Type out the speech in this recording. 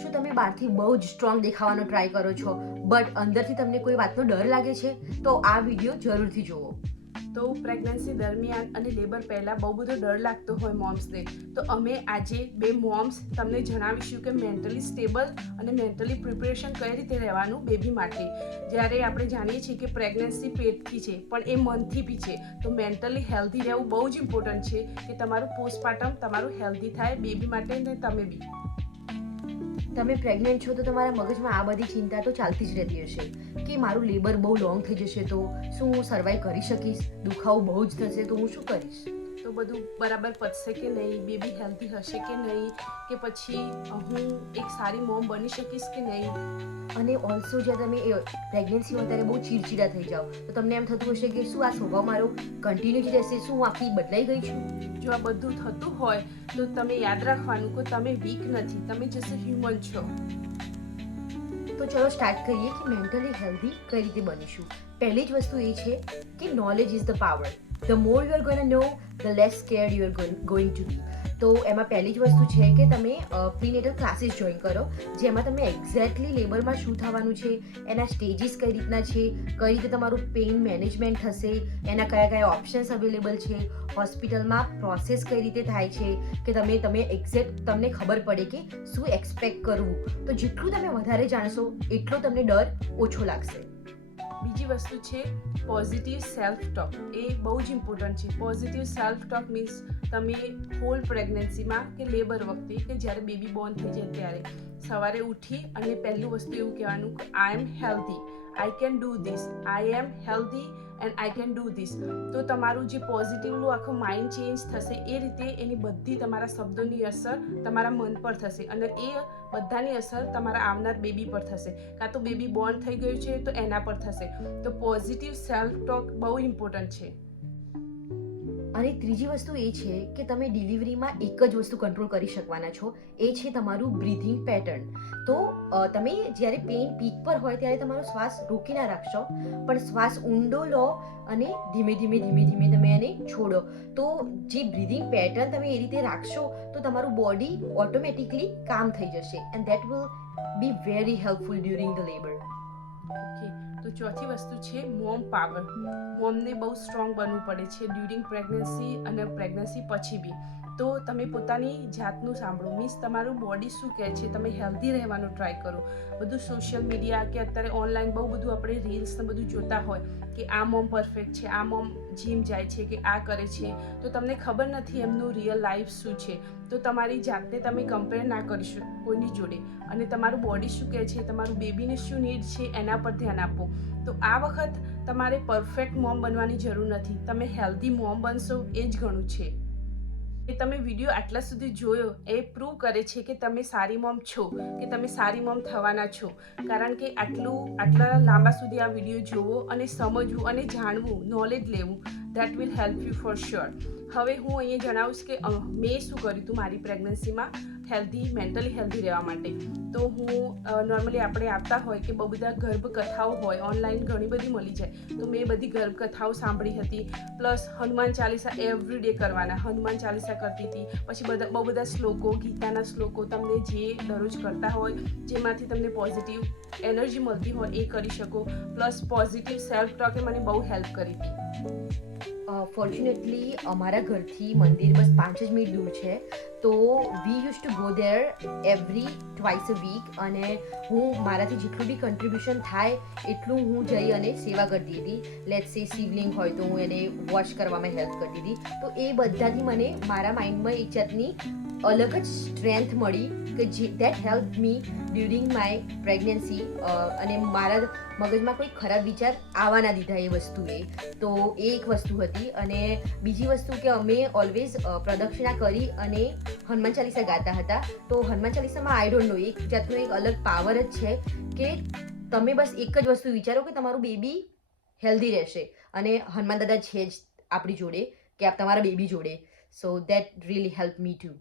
શું તમે બહારથી બહુ જ સ્ટ્રોંગ દેખાવાનો ટ્રાય કરો છો બટ અંદરથી તમને કોઈ વાતનો ડર લાગે છે તો આ વિડીયો જરૂરથી જુઓ. તો પ્રેગ્નન્સી દરમિયાન અને લેબર પહેલાં બહુ બધો ડર લાગતો હોય મોમ્સને, તો અમે આજે બે મોમ્સ તમને જણાવીશું કે મેન્ટલી સ્ટેબલ અને મેન્ટલી પ્રિપેરેશન કઈ રીતે રહેવાનું બેબી માટે. જ્યારે આપણે જાણીએ છીએ કે પ્રેગ્નન્સી પેટથી છે પણ એ મનથી બી છે, તો મેન્ટલી હેલ્ધી રહેવું બહુ જ ઇમ્પોર્ટન્ટ છે કે તમારું પોસ્ટપાર્ટમ તમારું હેલ્ધી થાય બેબી માટે ને તમે બી. તમે પ્રેગ્નન્ટ છો તો તમારા મગજમાં આ બધી ચિંતા તો ચાલતી જ રહેતી હશે કે મારું લેબર બહુ લોંગ થઈ જશે તો શું હું સર્વાઈવ કરી શકીશ, દુખાવો બહુ જ થશે તો હું શું કરીશ, તો બધું બરાબર પચશે કે નહીં, બેબી હેલ્ધી હશે કે નહીં, કે પછી હું એક સારી મોમ બની શકીશ કે નહીં. અને ઓલ્સો જ્યારે તમે પ્રેગ્નન્સી હોય ત્યારે બહુ ચીડચીડા થઈ જાઓ તો તમને એમ થતું હશે કે શું આ સ્વભાવ મારો કન્ટિન્યુ જ રહેશે, શું હું આખી બદલાઈ ગઈ છું. જો આ બધું થતું હોય તો તમે યાદ રાખવાનું કે તમે વીક નથી, તમે જસ્ટ હ્યુમન છો. તો ચલો સ્ટાર્ટ કરીએ કે મેન્ટલી હેલ્ધી કઈ રીતે બનીશું. પહેલી જ વસ્તુ એ છે કે knowledge is the power. The more you are gonna know the less scared you are going to be. તો એમાં પહેલી જ વસ્તુ છે કે તમે પ્રીનેટલ ક્લાસીસ જોઈન કરો, જેમાં તમે એક્ઝેક્ટલી લેબરમાં શું થવાનું છે, એના સ્ટેજીસ કઈ રીતના છે, કઈ રીતે તમારું પેઇન મેનેજમેન્ટ થશે, એના કયા કયા ઓપ્શન્સ અવેલેબલ છે, હોસ્પિટલમાં પ્રોસેસ કઈ રીતે થાય છે, કે તમે એક્ઝેક્ટ તમને ખબર પડે કે શું એક્સપેક્ટ કરવું. તો જેટલું તમે વધારે જાણશો એટલો તમને ડર ઓછો લાગશે. બીજી વસ્તુ છે પોઝિટિવ સેલ્ફ ટોક. એ બહુ જ ઇમ્પોર્ટન્ટ છે. પોઝિટિવ સેલ્ફ ટોક મીન્સ તમે હોલ પ્રેગ્નન્સીમાં કે લેબર વખતે કે જ્યારે બેબી બોર્ન થઈ જાય ત્યારે સવારે ઉઠી અને પહેલું વસ્તુ એવું કહેવાનું કે I am healthy, I can do this, I am healthy and I can do this. તો તમારું જે પોઝિટિવનું આખું માઇન્ડ ચેન્જ થશે એ રીતે એની બધી તમારા શબ્દોની અસર તમારા મન પર થશે અને એ બધાની અસર તમારા આવનાર બેબી પર થશે, કાં તો બેબી બોર્ન થઈ ગયું છે તો એના પર થશે. તો પોઝિટિવ સેલ્ફ ટોક બહુ ઇમ્પોર્ટન્ટ છે. અને ત્રીજી વસ્તુ એ છે કે તમે ડિલિવરીમાં એક જ વસ્તુ કંટ્રોલ કરી શકવાના છો, એ છે તમારું બ્રીથિંગ પેટર્ન. તો તમે જ્યારે પેઇન પીક પર હોય ત્યારે તમારો શ્વાસ રોકી ના રાખશો, પણ શ્વાસ ઊંડો લો અને ધીમે ધીમે ધીમે ધીમે તમે એને છોડો. તો જે બ્રીથિંગ પેટર્ન તમે એ રીતે રાખશો તો તમારું બોડી ઓટોમેટિકલી કામ થઈ જશે and that will be very helpful during the labour. Okay, તો ચોથી વસ્તુ છે મોમ પાવર. મોમને બહુ સ્ટ્રોંગ બનવું પડે છે ડ્યુરિંગ પ્રેગ્નન્સી અને પ્રેગ્નન્સી પછી બી. તો તમે પોતાની જાતનું સાંભળો, મીન્સ તમારું બોડી શું કહે છે, તમે હેલ્ધી રહેવાનો ટ્રાય કરો. બધું સોશિયલ મીડિયા કે અત્યારે ઓનલાઈન બહુ બધું આપણે રીલ્સ ને બધું જોતા હોય કે આ મોમ પરફેક્ટ છે, આ મોમ જીમ જાય છે કે આ કરે છે, તો તમને ખબર નથી એમનું રિયલ લાઈફ શું છે. તો તમારી જાતને તમે કમ્પેર ના કરીશું કોઈની જોડે અને તમારું બોડી શું કહે છે, તમારું બેબીને શું નીડ છે એના પર ધ્યાન આપો. તો આ વખત તમારે પરફેક્ટ મોમ બનવાની જરૂર નથી, તમે હેલ્ધી મોમ બનશો એ જ ઘણું છે. એ તમે વિડીયો આટલા સુધી જોયો એ પ્રૂવ કરે છે કે તમે સારી મોમ છો, કે તમે સારી મોમ થવાના છો. કારણ કે આટલા લાંબા સુધી આ વિડીયો જોવો અને સમજવું અને જાણવું, નોલેજ લેવું, that will help you for sure. હવે હું અહીંયા જણાવીશ કે મેં શું કર્યું હતું મારી પ્રેગ્નન્સીમાં મેન્ટલી હેલ્ધી રહેવા માટે. તો હું નોર્મલી આપણે આપતા હોય કે બહુ બધા ગર્ભકથાઓ હોય ઓનલાઈન ઘણી બધી મળી જાય, તો મેં બધી ગર્ભકથાઓ સાંભળી હતી. Plus Hanuman Chalisa every day કરવાના, હનુમાન ચાલીસા કરતી હતી. પછી બહુ બધા શ્લોકો, ગીતાના શ્લોકો તમને જે દરરોજ કરતા હોય જેમાંથી તમને પોઝિટિવ એનર્જી મળતી હોય એ કરી શકો. પ્લસ પોઝિટિવ સેલ્ફ ટોકે મને બહુ હેલ્પ કરી હતી. ફોર્ચ્યુનેટલી અમારા ઘરથી મંદિર બસ 5 જ મિનિટ દૂર છે, તો we use to go there every twice a week. અને હું મારાથી જેટલું બી કન્ટ્રીબ્યુશન થાય એટલું હું જઈ અને સેવા કરતી હતી. લેટ્સ સે શિવલિંગ હોય તો હું એને વોશ કરવામાં હેલ્પ કરતી હતી. તો એ બધાથી મને મારા માઇન્ડમાં એક જાતની અલગ જ સ્ટ્રેન્થ મળી કે જે that help me during my pregnancy. અને મારા મગજમાં કોઈ ખરાબ વિચાર આવવા ના દીધા એ વસ્તુએ. તો એ એક વસ્તુ હતી. અને બીજી વસ્તુ કે અમે ઓલવેઝ પ્રદક્ષિણા કરી અને હનુમાન ચાલીસા ગાતા હતા. તો હનુમાન ચાલીસામાં આઈ ડોન્ટ નો એક જાતનો એક અલગ પાવર જ છે કે તમે બસ એક જ વસ્તુ વિચારો કે તમારું બેબી હેલ્ધી રહેશે અને હનુમાન દાદા છે જ આપણી જોડે કે તમારા બેબી જોડે. So that really help me to.